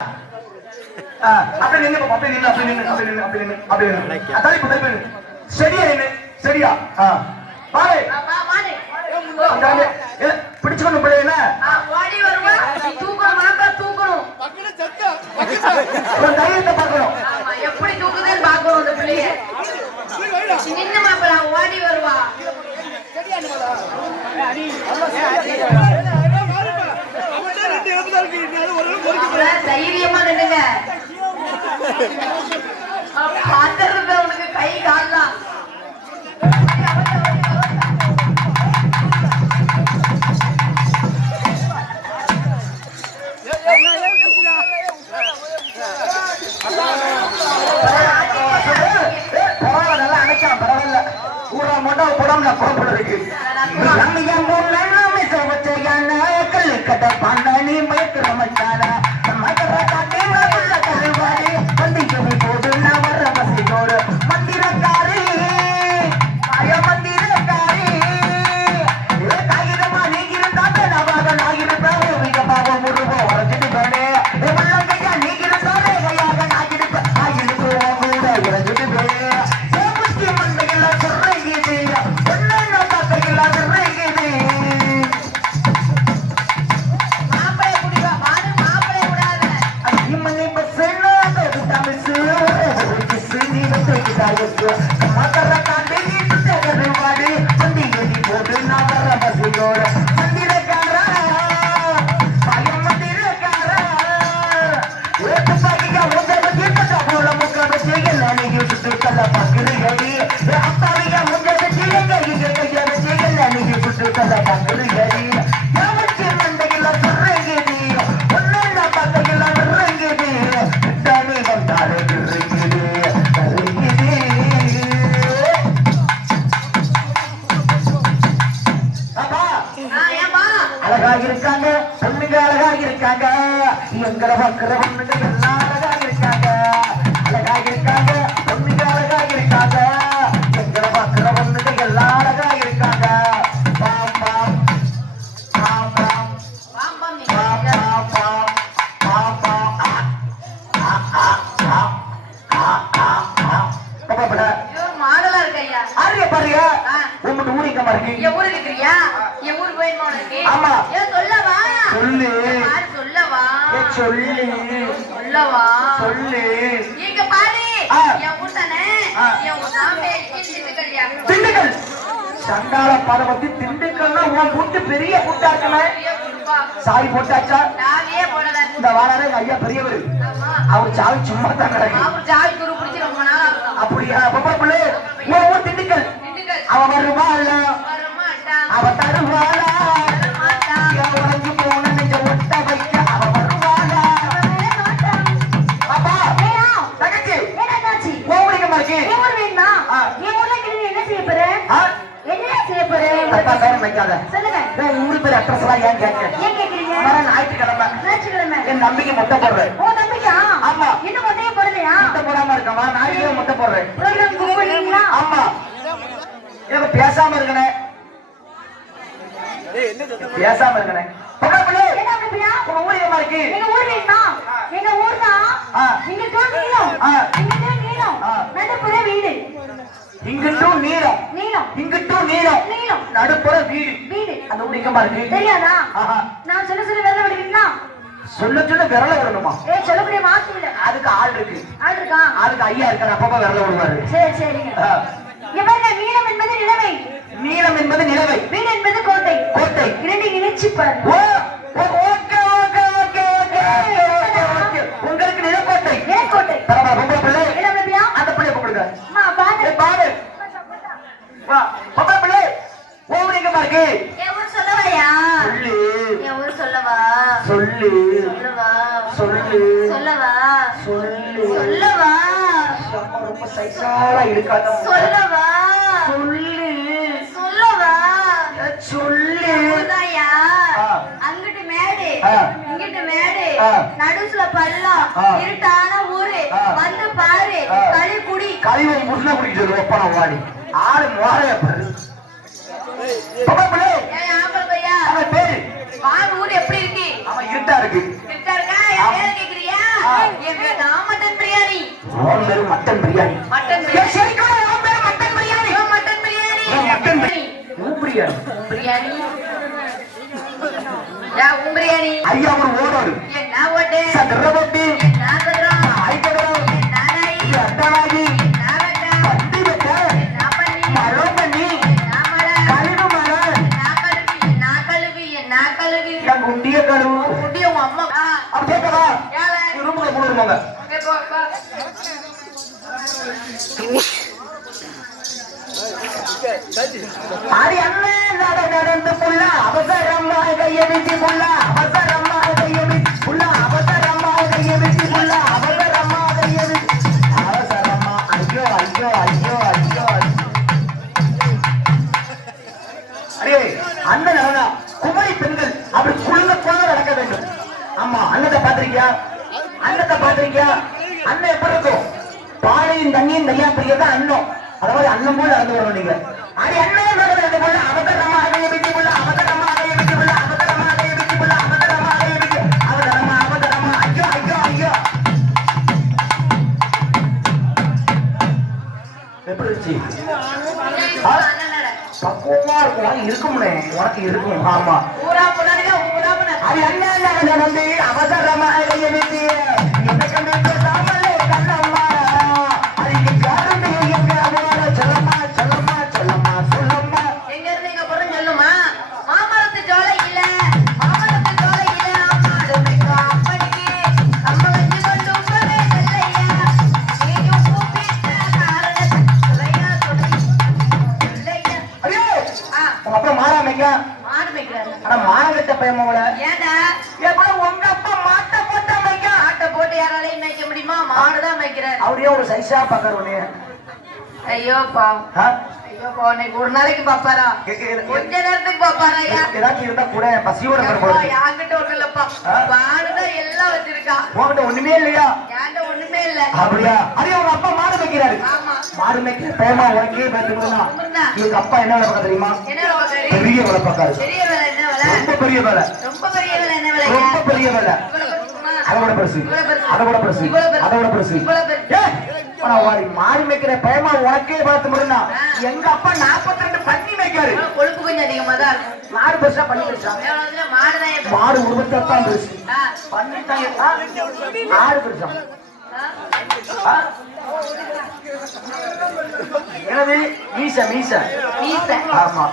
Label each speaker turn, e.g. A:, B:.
A: ஆ, அப்படியே நின்னு அப்படியே நின்னு, அப்படியே நின்னு, அப்படியே நின்னு, அப்படியே நின்னு, அப்படியே நின்னு. ஆ, தலைப்பு, தலைப்பு நின்னு. சரியா நின்னு, சரியா? பாரு, பிடிச்சுக்கணும் பிள்ளைகள.
B: ஆ, ஓடி வருவா. நீ தூக்கணும், தூக்கணும்.
A: தைரியத்தை
B: தைரியமா நின்னுங்க பாத்துறது உனக்கு கை கால்லாம்
A: ஏ, பரவாயில்ல, நல்லா அணைக்கலாம், பரவாயில்ல. ஊரா மட்டும் புடம்ல புறப்பட ಸಾಯಿಸ್ತು ಮಕರ எங்களை
B: என்று எல்லாரும்
A: சொல்லு.
B: சொல்லவா?
A: சொல்லு.
B: இங்க பாரு. என். என் திண்டுக்கல்யா
A: திண்டுக்கல் சண்டாள பரவத்தி திண்டுக்கல்னா உன் புட்டு பெரிய புட்டா இருக்குமே
B: பெரிய குருப்பா
A: சாய் போட்டாச்சா? இந்த வாராரே எங்க ஐயா பெரியவர். அவர் சாவி சும்மா தான் கிடக்கு.
B: அவர் சாவி குரு பிடிச்சி ரொம்ப நாள் ஆகும்
A: அப்படியா? பொம்பளை பிள்ளை. உன் ஊர் திண்டுக்கல்.
B: திண்டுக்கல்.
A: அவ வருவாள
B: வரமாட்டா
A: தப்பா பேரம் வைக்காத. உன் ஊரு பேர் அட்ரஸ் எல்லாம் ஏன் கேட்க? வர ஞாயிற்றுக்கிழமை. என் நம்பிக்கை முட்டை போடுறேன். ஆமா. முட்டை போடாம இருக்கமா முட்டை போடுறேன். ஆமா. எனக்கு பேசாம இருக்கனே பேசாம இருக்கனே பொம்பளை பிள்ளை, உன் ஊர் எங்க இருக்கு? ஆ. ஆ. ஆ.
B: வீடு.
A: இங்கிட்டும் நீளம்.
B: நீளம்.
A: இங்கிட்டும் நீளம்.
B: நீளம்
A: நடுப்புற வீடு.
B: வீடு.
A: ஊர் எங்கம்மா இருக்கு?
B: தெரியாதா. நான் சொல்ல சொல்ல விரல விடுவீங்களா
A: சொல்ல சொல்ல விரல விடணுமா?
B: ஏ சொல்லக்கூடிய இல்ல
A: அதுக்கு ஆள் இருக்கு.
B: ஆள் இருக்கா?
A: அதுக்கு ஐயா இருக்காரு. அப்பப்ப விரல விடுவாரு.
B: சரி. இங்க பாருங்க நீளம் என்பது நிலவை.
A: நீளம் என்பது நிலவை.
B: வீடு என்பது கோட்டை.
A: கோட்டை.
B: இரண்டு இணைச்சு பாருங்க
A: ஓ ஓ, okay okay okay okay okay okay உங்களுக்கு நிலக்கோட்டை
B: நிலக்கோட்டை
A: பரவாயில்ல பொம்பளை பிள்ளை
B: என்ன பிள்ளையா
A: அந்த பிள்ளைய கூப்பிடுங்க
B: அம்மா பாரு
A: ஏய், பாரு வா பொம்பளை பிள்ளை உன் ஊர் எங்கம்மா இருக்கு
B: என் ஊர் சொல்லவாயா
A: சொல்லு
B: என் ஊர் சொல்லவா
A: சொல்லு
B: சொல்லவா.
A: சொல்லு.
B: சொல்லவா.
A: சொல்லு.
B: சொல்லவா.
A: அம்மா ரொம்ப சைஸாலா இருக்காத?
B: சொல்லவா.
A: சொல்லு.
B: சொல்லவா.
A: சொல்லு.
B: அங்கிட்டு மேடு. இங்கிட்டு மேடு. நடுசுல பள்ளம். இருட்டான ஊரு. வந்து பாரு. களி குடி
A: குடிக்கிட்டு வாடி. ஆளு மோரைய பாரு அவன் பேரு?
B: வாங்க ஊர் எப்படி
A: ஆமா இருட்டா இருக்கு.
B: இருட்டா இருக்கா? யாரே கேக்குறியா? என் பேர்
A: மட்டன்
B: பிரியாணி. உன்
A: பேர்
B: மட்டன் பிரியாணி.
A: மட்டன்
B: பிரியாணி. சரி
A: கூட உன்
B: பேர் மட்டன்
A: பிரியாணி. உன்
B: மட்டன் பிரியாணி?
A: உன் மட்டன்
B: பிரியாணி உன் பிரியாணி. பிரியாணி. யா உன்
A: பிரியாணி. ஐயா ஒரு
B: ஓடு என்ன ஓடு சதுரபட்டி
A: அப்படி கேட்கவா. ரூமுக்கு
B: போ, போ.
A: அது என்ன நட நடந்து புள்ள அவசரமாக விட்டு புள்ள அவசரமாக ஆமா அண்ணத்தை பாத்திருக்கியா அண்ணத்தை பாத்திருக்கியா அண்ணன் எப்படி இருக்கும்? பாலையும் தண்ணியும் தனியா பிரிக்கிறது அண்ணன் அதாவது அண்ணன் போல நடந்து வரணும் நீங்க. அது அண்ணன் நடந்து போல அவசரமா அதைய விட்டு போல அவசரமா அதைய விட்டு போல அவசரமா அதைய விட்டு போல அவசரமா அதைய விட்டு ஐயோ ஐயோ ஐயோ. எப்படி இருந்துச்சு?
B: அண்ணன்.
A: பக்குவமா இருக்கும். உனக்கு இருக்கும்னே. உனக்கு இருக்கும். ஆமா. அது என்ன நடந்து அப்படியே ஒரு சைஸா பாக்கறவனே
B: ஐயோ பாவம் ஐயோ பாவம் இன்னைக்கு ஒரு நாளைக்கு பாப்பாரா கொஞ்ச நேரத்துக்கு பாப்பாரா
A: ஏதாச்சும் இருந்தா கூட பசியோட
B: யாங்கிட்ட ஒண்ணு இல்லப்பா.
A: ஆ?
B: மாடுதான் எல்லாம் வச்சிருக்கா.
A: உங்ககிட்ட ஒண்ணுமே இல்லையா?
B: என்கிட்ட ஒண்ணுமே இல்ல.
A: அப்படியா? அதே உங்க அப்பா மாடு வைக்கிறாரு
B: ஆமா.
A: மாடு மேய்க்கிற பேமா உனக்கே. எங்க அப்பா என்ன வேலை தெரியுமா? பெரிய வேலை பார்க்காரு
B: பெரிய வேலை என்ன வேலை?
A: ரொம்ப பெரிய வேலை.
B: ரொம்ப பெரிய வேலை என்ன வேலை?
A: ரொம்ப பெரிய வேலை. அதோட பெருசு. அதோட பெருசு. அதோட பெருசு. மாடு மேய்க்கிற பயமா உனக்கே பார்த்து முடியும்னா எங்க அப்பா 42 ரெண்டு பண்ணி மேய்க்காரு.
B: கொழுப்பு கொஞ்சம் அதிகமா தான் இருக்கும்.
A: மாடு பெருசா பண்ணி பெருசா மாடு உருவத்தான் பெருசு. பண்ணி தான் மாடு பெருசா? என்னது? மீச மீச.
B: மீசை.
A: ஆமா.